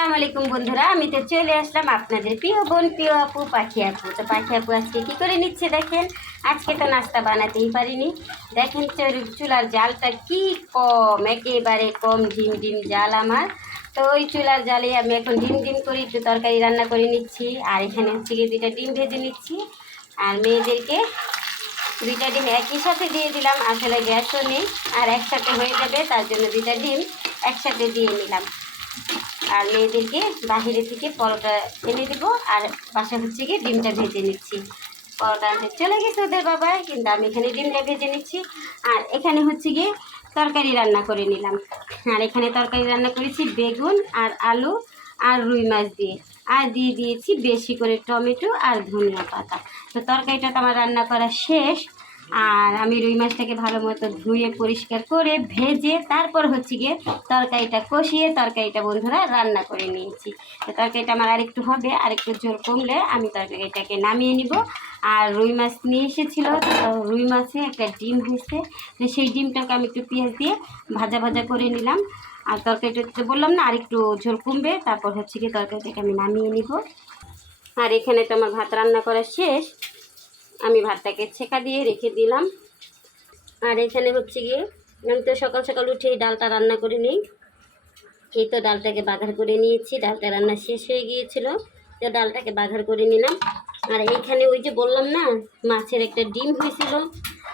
আসসালামু আলাইকুম বন্ধুরা, আমি তো চলে আসলাম আপনাদের প্রিয় বোন প্রিয় আপু পাখি আপু। তো পাখি আপু আজকে কী করে নিচ্ছে দেখেন। আজকে তো নাস্তা বানাতেই পারিনি। দেখেন চুলার জালটা কি কম, একেবারে কম, ডিম ডিম জাল আমার। তো ওই চুলার জালে আমি এখন ডিম ডিম করে একটু তরকারি রান্না করে নিচ্ছি। আর এখানে হচ্ছে গিয়ে 2টা ডিম ভেজে নিচ্ছি। আর মেয়েদেরকে 2টা ডিম একই সাথে দিয়ে দিলাম, আসলে গ্যাসও নেই আর একসাথে হয়ে যাবে, তার জন্য 2টা ডিম একসাথে দিয়ে নিলাম। আর মেয়েদেরকে বাহিরে থেকে পরোটা এনে দেবো, আর বাসা হচ্ছে গিয়ে ডিমটা ভেজে নিচ্ছি। পরোটা আনতে চলে গেছে ওদের বাবা, কিন্তু আমি এখানে ডিমটা ভেজে নিচ্ছি। আর এখানে হচ্ছে গিয়ে তরকারি রান্না করে নিলাম। আর এখানে তরকারি রান্না করেছি বেগুন আর আলু আর রুই মাছ দিয়ে, আর দিয়ে দিয়েছি বেশি করে টমেটো আর ধনিয়া পাতা। তো তরকারিটা তো আমার রান্না করা শেষ। আর আমি রুই মাছটাকে ভালো মতো ধুয়ে পরিষ্কার করে ভেজে তারপর হচ্ছে গিয়ে তরকারিটা কষিয়ে তরকারিটা বন্ধুরা রান্না করে নিয়েছি। তো তরকারিটা আমার আরেকটু হবে, আরেকটু ঝোল কমলে আমি তরকারিটাকে নামিয়ে নিব। আর রুই মাছ নিয়ে এসেছিলো, তো রুই মাছে একটা ডিম হয়েছে, তো সেই ডিমটাকে আমি একটু পেঁয়াজ দিয়ে ভাজা ভাজা করে নিলাম। আর তরকারিটা বললাম না আরেকটু ঝোল কমবে, তারপর হচ্ছে গিয়ে তরকারিটাকে আমি নামিয়ে নিব। আর এখানে তো আমার ভাত রান্না করা শেষ, আমি ভাতটাকে ছেঁকা দিয়ে রেখে দিলাম। আর এখানে হচ্ছে গিয়ে আমি তো সকাল সকাল উঠে এই ডালটা রান্না করে নিই। এই তো ডালটাকে বাঘার করে নিয়েছি, ডালটা রান্না শেষ হয়ে গিয়েছিল, তো ডালটাকে বাঘার করে নিলাম। আর এইখানে ওই যে বললাম না মাছের একটা ডিম হয়েছিল,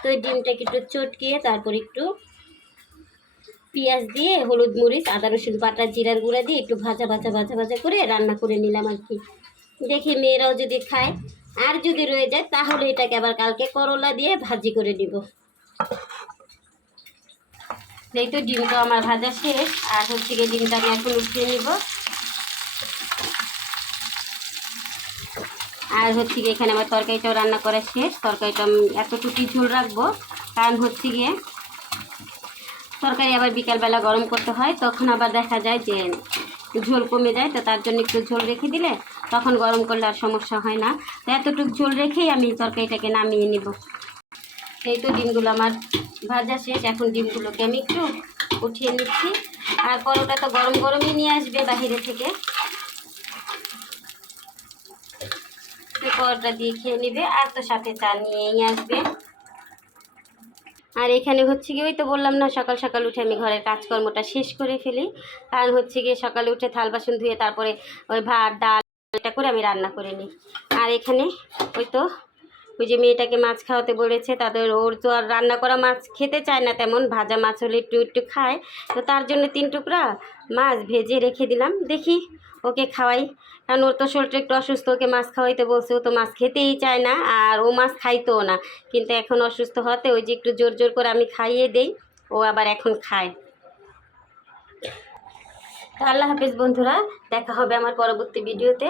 তো ওই ডিমটাকে একটু চটকিয়ে তারপর একটু পেঁয়াজ দিয়ে হলুদ মরিচ আদা রসুন বাটা জিরার গুঁড়া দিয়ে একটু ভাজা ভাজা ভাজা ভাজা করে রান্না করে নিলাম আর কি। দেখি মেয়েরাও যদি খায়, আর যদি রয়ে যায় তাহলে এটাকে আবার কালকে করলা দিয়ে ভাজি করে দিব। এই তো ডিমটা আমার ভাজা শেষ, আর হচ্ছে গিয়ে ডিমটা আমি এখন উঠিয়ে নিব। আর হচ্ছে গিয়ে এখানে আমার তরকারিটাও রান্না করা শেষ। তরকারিটা আমি এতটুকুই ঝোল রাখবো, কারণ হচ্ছে গিয়ে তরকারি আবার বিকালবেলা গরম করতে হয়, তখন আবার দেখা যায় যে ঝোল কমে যায়, তো তার জন্য একটু ঝোল রেখে দিলে তখন গরম করলে আর সমস্যা হয় না। তো এতটুকু ঝোল রেখেই আমি তরকারিটাকে নামিয়ে নিব। এই তো ডিমগুলো আমার ভাজা শেষ, এখন ডিমগুলোকে আমি একটু উঠিয়ে নিচ্ছি। আর পরোটা তো গরম গরমই নিয়ে আসবে বাহিরে থেকে, পরোটা দিয়ে খেয়ে নেবে, আর তো সাথে চা নিয়েই আসবে। আর এখানে হচ্ছে গিয়ে ওই তো বললাম না সকাল সকাল উঠে আমি ঘরের কাজকর্মটা শেষ করে ফেলি, কারণ হচ্ছে গিয়ে সকালে উঠে থাল বাসন ধুয়ে তারপরে ওই ভাত ডালটা করে আমি রান্না করে নিই। আর এখানে ওই যে মেয়েটাকে মাছ খাওয়াতে বলেছে, তাদের ওর তো আর রান্না করা মাছ খেতে চায় না তেমন, ভাজা মাছ হলে একটু একটু খায়, তো তার জন্য 3 টুকরা মাছ ভেজে রেখে দিলাম। দেখি ওকে খাওয়াই, কারণ ওর তো শরীরটা একটু অসুস্থ, ওকে মাছ খাওয়াইতে বলছে, ও তো মাছ খেতেই চায় না, আর ও মাছ খাইতেও না, কিন্তু এখন অসুস্থ হতে ওই যে একটু জোর জোর করে আমি খাইয়ে দেই, ও আবার এখন খায়। তো আল্লাহ হাফেজ বন্ধুরা, দেখা হবে আমার পরবর্তী ভিডিওতে।